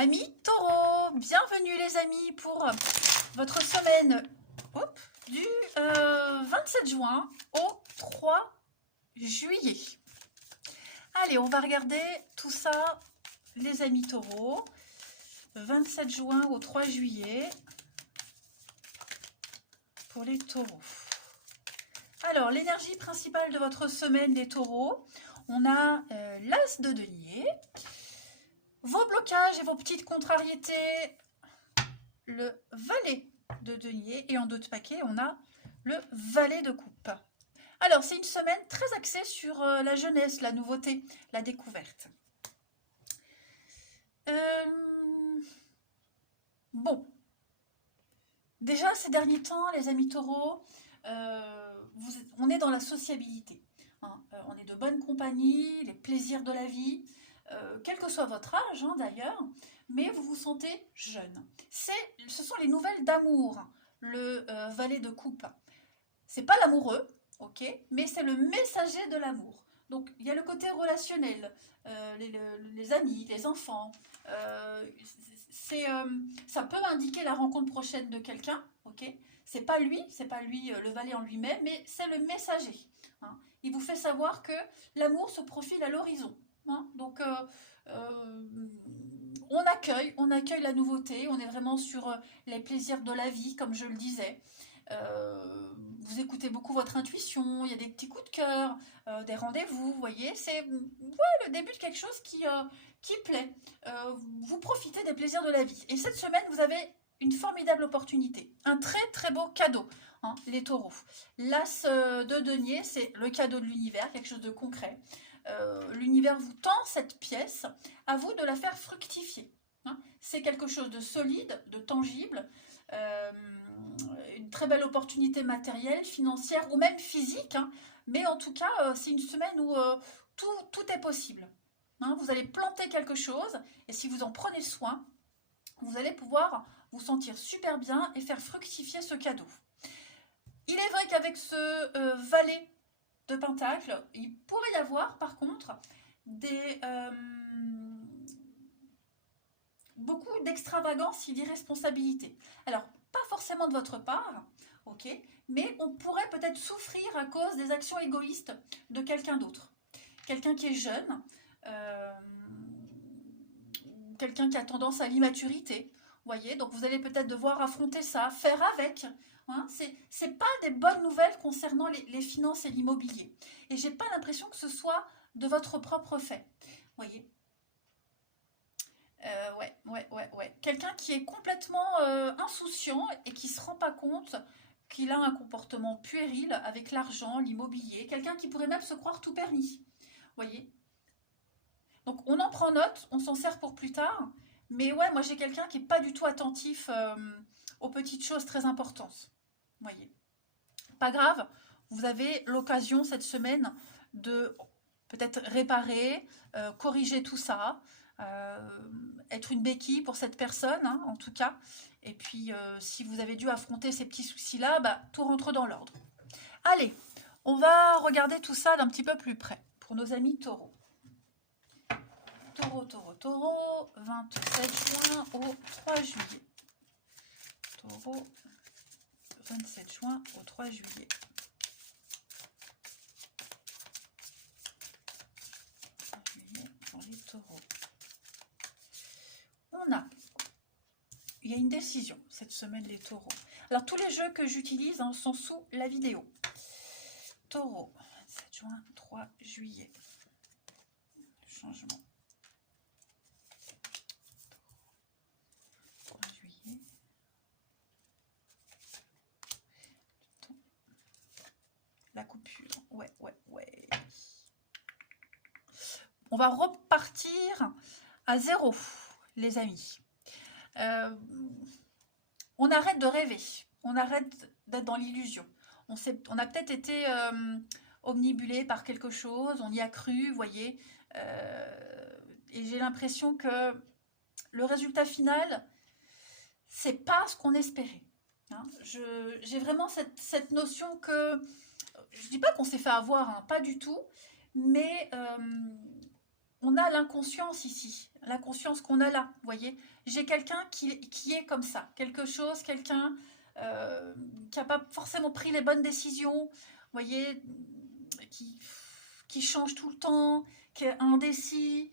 Amis Taureau, bienvenue les amis pour votre semaine du 27 juin au 3 juillet. Allez, on va regarder tout ça les amis Taureau. 27 juin au 3 juillet pour les taureaux. Alors, l'énergie principale de votre semaine les taureaux, on a l'as de denier, vos blocages et vos petites contrariétés, le valet de denier, et en deux de paquet, on a le valet de coupe. Alors, c'est une semaine très axée sur la jeunesse, la nouveauté, la découverte. Bon, déjà ces derniers temps, les amis taureaux, on est dans la sociabilité. Hein, on est de bonne compagnie, les plaisirs de la vie, quel que soit votre âge d'ailleurs, mais vous vous sentez jeune. Ce sont les nouvelles d'amour, le valet de coupe. C'est pas l'amoureux, ok, mais c'est le messager de l'amour. Donc il y a le côté relationnel, les amis, les enfants. Ça peut indiquer la rencontre prochaine de quelqu'un, ok. C'est pas lui le valet en lui-même, mais c'est le messager. Hein. Il vous fait savoir que l'amour se profile à l'horizon. Hein. Donc on accueille la nouveauté. On est vraiment sur les plaisirs de la vie, comme je le disais. Vous écoutez beaucoup votre intuition, il y a des petits coups de cœur, des rendez-vous, vous voyez, c'est le début de quelque chose qui plaît. Vous profitez des plaisirs de la vie. Et cette semaine, vous avez une formidable opportunité, un très très beau cadeau, hein, les taureaux. L'as de denier, c'est le cadeau de l'univers, quelque chose de concret. L'univers vous tend cette pièce, à vous de la faire fructifier. Hein. C'est quelque chose de solide, de tangible, une très belle opportunité matérielle, financière ou même physique, hein. Mais en tout cas, c'est une semaine où tout est possible. Hein. Vous allez planter quelque chose et si vous en prenez soin, vous allez pouvoir vous sentir super bien et faire fructifier ce cadeau. Il est vrai qu'avec ce valet de pentacle, il pourrait y avoir par contre beaucoup d'extravagance et d'irresponsabilité. Alors, pas forcément de votre part, ok, mais on pourrait peut-être souffrir à cause des actions égoïstes de quelqu'un d'autre. Quelqu'un qui est jeune, quelqu'un qui a tendance à l'immaturité, voyez, donc vous allez peut-être devoir affronter ça, faire avec. Hein, c'est pas des bonnes nouvelles concernant les finances et l'immobilier. Et j'ai pas l'impression que ce soit de votre propre fait, voyez. Ouais. Quelqu'un qui est complètement insouciant et qui ne se rend pas compte qu'il a un comportement puéril avec l'argent, l'immobilier. Quelqu'un qui pourrait même se croire tout permis. Voyez. Donc on en prend note, on s'en sert pour plus tard. Mais ouais, moi j'ai quelqu'un qui n'est pas du tout attentif aux petites choses très importantes. Voyez. Pas grave, vous avez l'occasion cette semaine de peut-être réparer, corriger tout ça. Être une béquille pour cette personne, hein, en tout cas. Et puis, si vous avez dû affronter ces petits soucis-là, bah, tout rentre dans l'ordre. Allez, on va regarder tout ça d'un petit peu plus près pour nos amis taureaux. Taureau, 27 juin au 3 juillet. Taureau, 27 juin au 3 juillet. Pour les taureaux. Il y a une décision cette semaine les taureaux. Alors tous les jeux que j'utilise sont sous la vidéo. Taureau, 27 juin, 3 juillet. Changement. 3 juillet. La coupure. Ouais. On va repartir à zéro, les amis. On arrête de rêver, on arrête d'être dans l'illusion. On a peut-être été omnibulé par quelque chose, on y a cru, vous voyez. Et j'ai l'impression que le résultat final, c'est pas ce qu'on espérait. Hein. J'ai vraiment cette notion que, je dis pas qu'on s'est fait avoir, hein, pas du tout, mais on a l'inconscience ici, la conscience qu'on a là, vous voyez. J'ai quelqu'un qui est comme ça, quelque chose, quelqu'un qui n'a pas forcément pris les bonnes décisions, vous voyez, qui, qui change tout le temps, qui est indécis,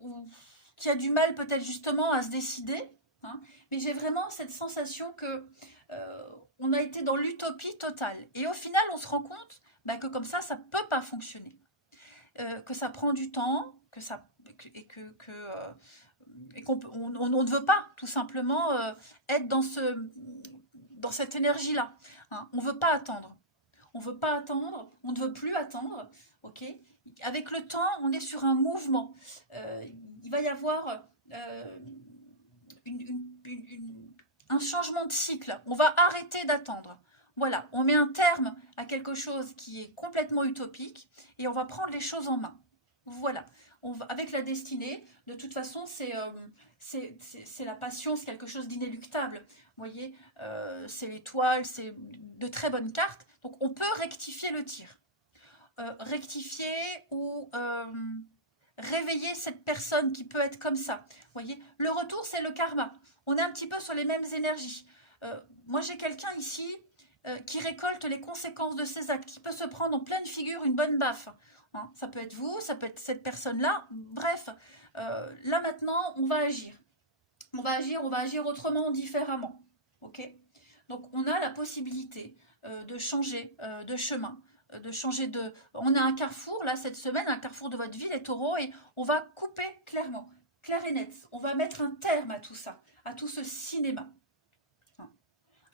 ou qui a du mal peut-être justement à se décider, hein. Mais j'ai vraiment cette sensation que on a été dans l'utopie totale. Et au final, on se rend compte bah, que comme ça ne peut pas fonctionner. Que ça prend du temps, que ça, et qu'on on ne veut pas tout simplement être dans cette énergie-là, hein. On ne veut pas attendre. On ne veut pas attendre, on ne veut plus attendre, ok. Avec le temps, on est sur un mouvement. Il va y avoir un changement de cycle. On va arrêter d'attendre. Voilà, on met un terme à quelque chose qui est complètement utopique et on va prendre les choses en main. Voilà, avec la destinée, de toute façon, c'est la passion, c'est quelque chose d'inéluctable. Vous voyez, c'est l'étoile, c'est de très bonnes cartes. Donc on peut rectifier le tir. Rectifier ou réveiller cette personne qui peut être comme ça. Vous voyez, le retour, c'est le karma. On est un petit peu sur les mêmes énergies. Moi, j'ai quelqu'un ici qui récolte les conséquences de ses actes, qui peut se prendre en pleine figure une bonne baffe. Hein, ça peut être vous, ça peut être cette personne-là. Bref, là maintenant, on va agir. On va agir autrement, différemment. Ok. Donc, on a la possibilité de changer de chemin, de changer de... On a un carrefour, là, cette semaine, un carrefour de votre vie, les taureaux, et on va couper clairement, clair et net. On va mettre un terme à tout ça, à tout ce cinéma.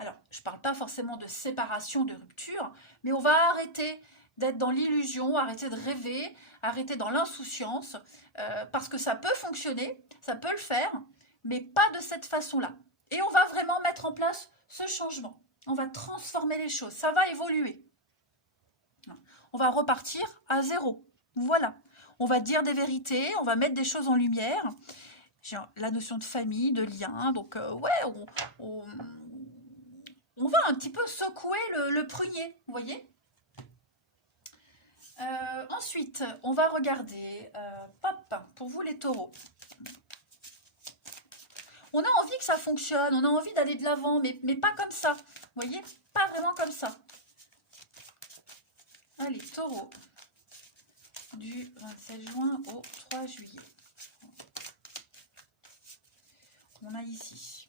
Alors, je ne parle pas forcément de séparation, de rupture, mais on va arrêter d'être dans l'illusion, arrêter de rêver, arrêter dans l'insouciance, parce que ça peut fonctionner, ça peut le faire, mais pas de cette façon-là. Et on va vraiment mettre en place ce changement. On va transformer les choses, ça va évoluer. On va repartir à zéro. Voilà. On va dire des vérités, on va mettre des choses en lumière. J'ai la notion de famille, de lien, donc ouais, on va un petit peu secouer le prunier, vous voyez. Ensuite, on va regarder, hop, pour vous les taureaux. On a envie que ça fonctionne, on a envie d'aller de l'avant, mais pas comme ça, vous voyez, pas vraiment comme ça. Allez, taureau, du 27 juin au 3 juillet. On a ici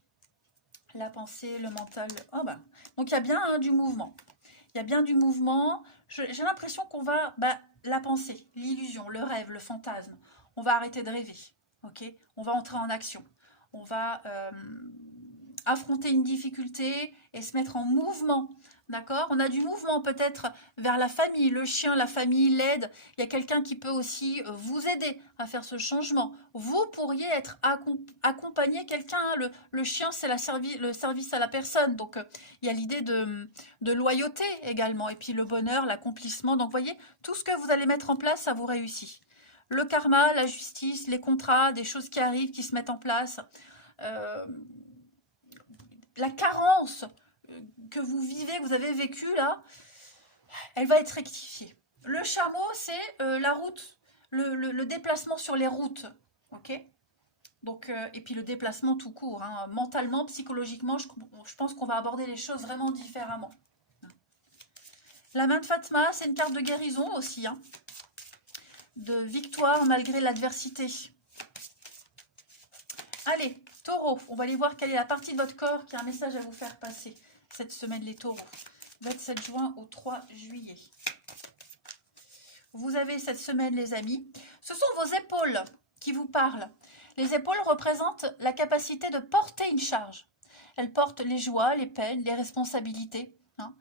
la pensée, le mental. Oh ben. Donc il y a bien du mouvement. Il y a bien du mouvement. J'ai l'impression qu'on va, la pensée, l'illusion, le rêve, le fantasme. On va arrêter de rêver. Ok. On va entrer en action. On va affronter une difficulté et se mettre en mouvement. D'accord? On a du mouvement peut-être vers la famille, le chien, la famille, l'aide. Il y a quelqu'un qui peut aussi vous aider à faire ce changement. Vous pourriez être accompagner quelqu'un. Le chien, c'est le service à la personne. Donc, il y a l'idée de loyauté également. Et puis le bonheur, l'accomplissement. Donc, vous voyez, tout ce que vous allez mettre en place, ça vous réussit. Le karma, la justice, les contrats, des choses qui arrivent, qui se mettent en place. La carence que vous vivez, que vous avez vécu là, elle va être rectifiée. Le chameau, c'est la route, le déplacement sur les routes, ok. Donc, et puis le déplacement tout court, hein, mentalement, psychologiquement, je pense qu'on va aborder les choses vraiment différemment. La main de Fatma, c'est une carte de guérison aussi, hein, de victoire malgré l'adversité. Allez, taureau, on va aller voir quelle est la partie de votre corps qui a un message à vous faire passer cette semaine, les taureaux. 27 juin au 3 juillet. Vous avez cette semaine, les amis. Ce sont vos épaules qui vous parlent. Les épaules représentent la capacité de porter une charge. Elles portent les joies, les peines, les responsabilités, hein,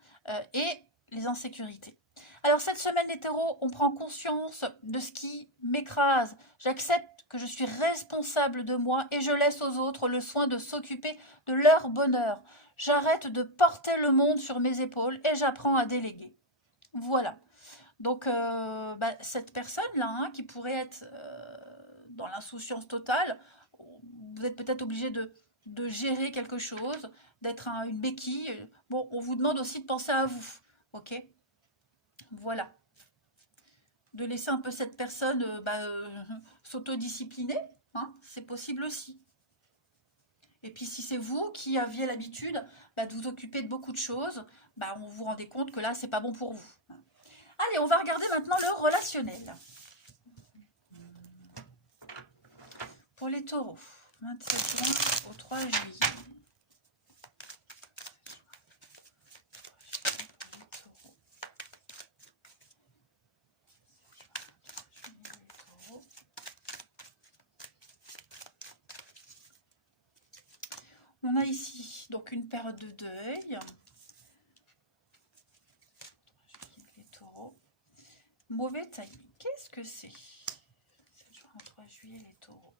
et les insécurités. Alors cette semaine, les taureaux, on prend conscience de ce qui m'écrase. J'accepte que je suis responsable de moi et je laisse aux autres le soin de s'occuper de leur bonheur. J'arrête de porter le monde sur mes épaules et j'apprends à déléguer. Voilà. Donc, cette personne-là, hein, qui pourrait être dans l'insouciance totale, vous êtes peut-être obligé de gérer quelque chose, d'être une béquille. Bon, on vous demande aussi de penser à vous. Ok? Voilà. de laisser un peu cette personne s'autodiscipliner, hein, c'est possible aussi. Et puis si c'est vous qui aviez l'habitude de vous occuper de beaucoup de choses, on vous rendez compte que là, c'est pas bon pour vous. Allez, on va regarder maintenant le relationnel. Pour les taureaux, 27 juin au 3 juillet. On a ici donc une période de deuil. Les taureaux. Mauvais timing. Qu'est-ce que c'est? 7 juin au 3 juillet, les taureaux.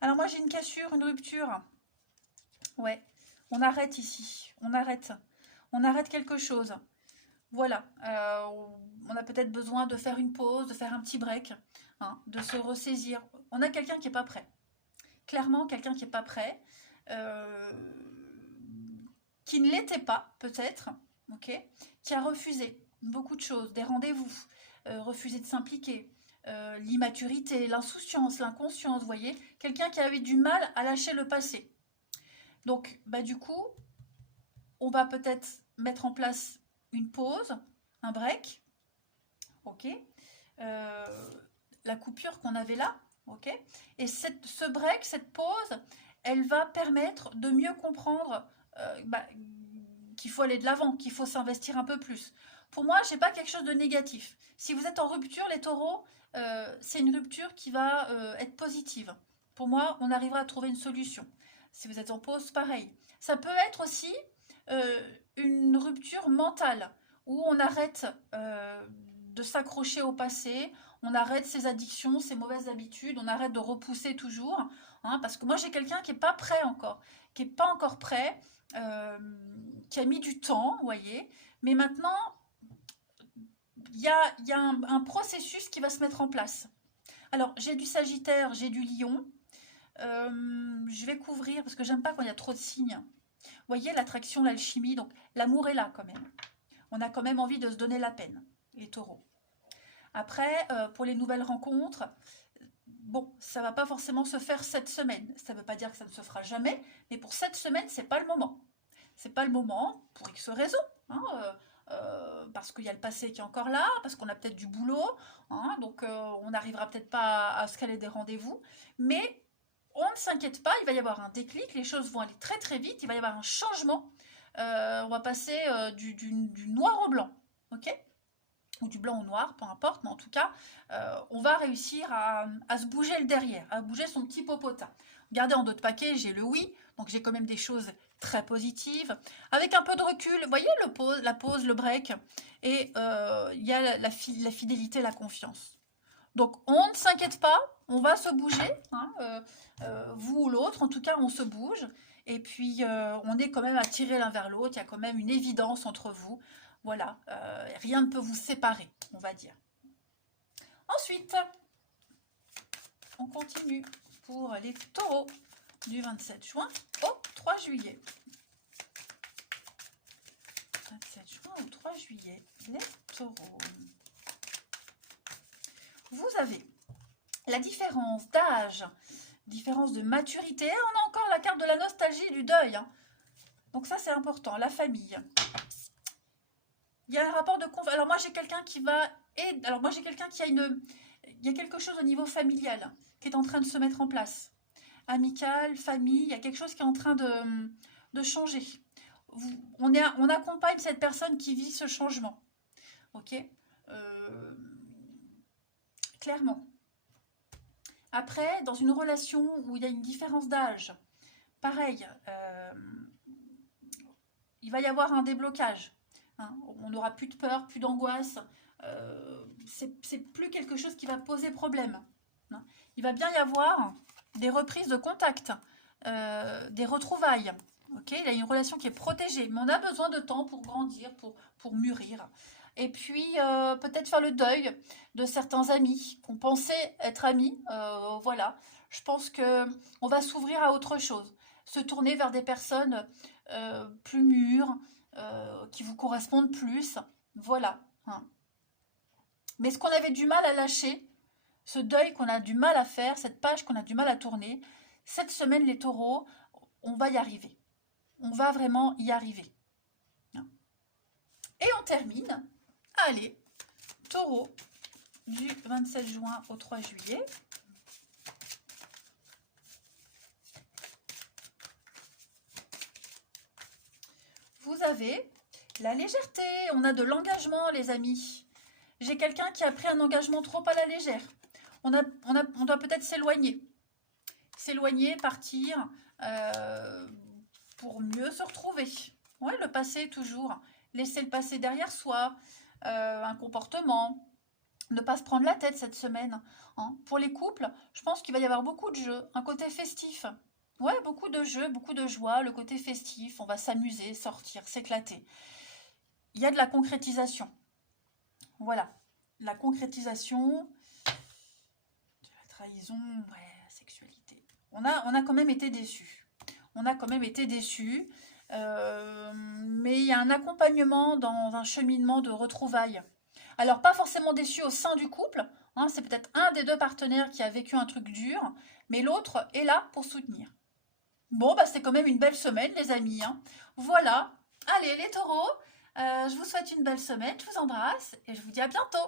Alors moi j'ai une cassure, une rupture. Ouais, on arrête ici. On arrête. On arrête quelque chose. Voilà. On a peut-être besoin de faire une pause, de faire un petit break, hein, de se ressaisir. On a quelqu'un qui n'est pas prêt. Clairement, quelqu'un qui n'est pas prêt, qui ne l'était pas, peut-être, ok, qui a refusé beaucoup de choses, des rendez-vous, refusé de s'impliquer, l'immaturité, l'insouciance, l'inconscience, vous voyez, quelqu'un qui avait du mal à lâcher le passé. Donc, du coup, on va peut-être mettre en place une pause, un break, ok, la coupure qu'on avait là, ok, et ce break, cette pause, elle va permettre de mieux comprendre qu'il faut aller de l'avant, qu'il faut s'investir un peu plus. Pour moi, je n'ai pas quelque chose de négatif. Si vous êtes en rupture, les taureaux, c'est une rupture qui va être positive. Pour moi, on arrivera à trouver une solution. Si vous êtes en pause, pareil. Ça peut être aussi une rupture mentale, où on arrête de s'accrocher au passé, on arrête ses addictions, ses mauvaises habitudes, on arrête de repousser toujours, hein, parce que moi j'ai quelqu'un qui n'est pas prêt encore, qui n'est pas encore prêt, qui a mis du temps, vous voyez, mais maintenant il y a un processus qui va se mettre en place. Alors j'ai du Sagittaire, j'ai du Lion, je vais couvrir, parce que j'aime pas quand il y a trop de signes. Vous voyez, l'attraction, l'alchimie, donc l'amour est là quand même. On a quand même envie de se donner la peine, les taureaux. Après, pour les nouvelles rencontres, bon, ça ne va pas forcément se faire cette semaine. Ça ne veut pas dire que ça ne se fera jamais, mais pour cette semaine, c'est pas le moment. C'est pas le moment, pour X raisons, hein, parce qu'il y a le passé qui est encore là, parce qu'on a peut-être du boulot, hein, donc on n'arrivera peut-être pas à se caler des rendez-vous, mais on ne s'inquiète pas, il va y avoir un déclic, les choses vont aller très très vite, il va y avoir un changement, on va passer du noir au blanc, ok, ou du blanc au noir, peu importe, mais en tout cas, on va réussir à se bouger le derrière, à bouger son petit popotin. Regardez, en d'autres paquets, j'ai le oui, donc j'ai quand même des choses très positives. Avec un peu de recul, vous voyez la pause, le break, et il y a la fidélité, la confiance. Donc on ne s'inquiète pas, on va se bouger, hein, vous ou l'autre, en tout cas on se bouge, et puis on est quand même attirés l'un vers l'autre, il y a quand même une évidence entre vous, voilà, rien ne peut vous séparer, on va dire. Ensuite, on continue pour les taureaux du 27 juin au 3 juillet. 27 juin au 3 juillet, les taureaux. Vous avez la différence d'âge, différence de maturité. On a encore la carte de la nostalgie et du deuil, hein. Donc ça, c'est important. La famille. Il y a un rapport de confiance. Alors moi, j'ai quelqu'un qui va... Alors moi, j'ai quelqu'un qui a une... Il y a quelque chose au niveau familial qui est en train de se mettre en place. Amical, famille, il y a quelque chose qui est en train de changer. On accompagne cette personne qui vit ce changement. Ok, clairement. Après, dans une relation où il y a une différence d'âge, pareil, il va y avoir un déblocage. Hein, on n'aura plus de peur, plus d'angoisse. C'est plus quelque chose qui va poser problème. Hein. Il va bien y avoir des reprises de contact, des retrouvailles. Okay, il y a une relation qui est protégée, mais on a besoin de temps pour grandir, pour mûrir. Et puis, peut-être faire le deuil de certains amis qu'on pensait être amis. Voilà, je pense qu'on va s'ouvrir à autre chose. Se tourner vers des personnes plus mûres, qui vous correspondent plus. Voilà. Hein. Mais ce qu'on avait du mal à lâcher, ce deuil qu'on a du mal à faire, cette page qu'on a du mal à tourner, cette semaine, les taureaux, on va y arriver. On va vraiment y arriver. Hein. Et on termine. Allez, taureau du 27 juin au 3 juillet. Vous avez la légèreté, on a de l'engagement les amis. J'ai quelqu'un qui a pris un engagement trop à la légère. On doit peut-être s'éloigner. S'éloigner, partir, pour mieux se retrouver. Ouais, le passé toujours. Laisser le passé derrière soi, un comportement. Ne pas se prendre la tête cette semaine. Hein. Pour les couples, je pense qu'il va y avoir beaucoup de jeux, un côté festif. Ouais, beaucoup de jeux, beaucoup de joie, le côté festif, on va s'amuser, sortir, s'éclater. Il y a de la concrétisation. Voilà, la concrétisation, la trahison, ouais, la sexualité. On a quand même été déçus. On a quand même été déçus. Mais il y a un accompagnement dans un cheminement de retrouvailles. Alors, pas forcément déçu au sein du couple, hein, c'est peut-être un des deux partenaires qui a vécu un truc dur, mais l'autre est là pour soutenir. Bon, bah c'est quand même une belle semaine, les amis. Hein. Voilà. Allez, les taureaux, je vous souhaite une belle semaine, je vous embrasse et je vous dis à bientôt.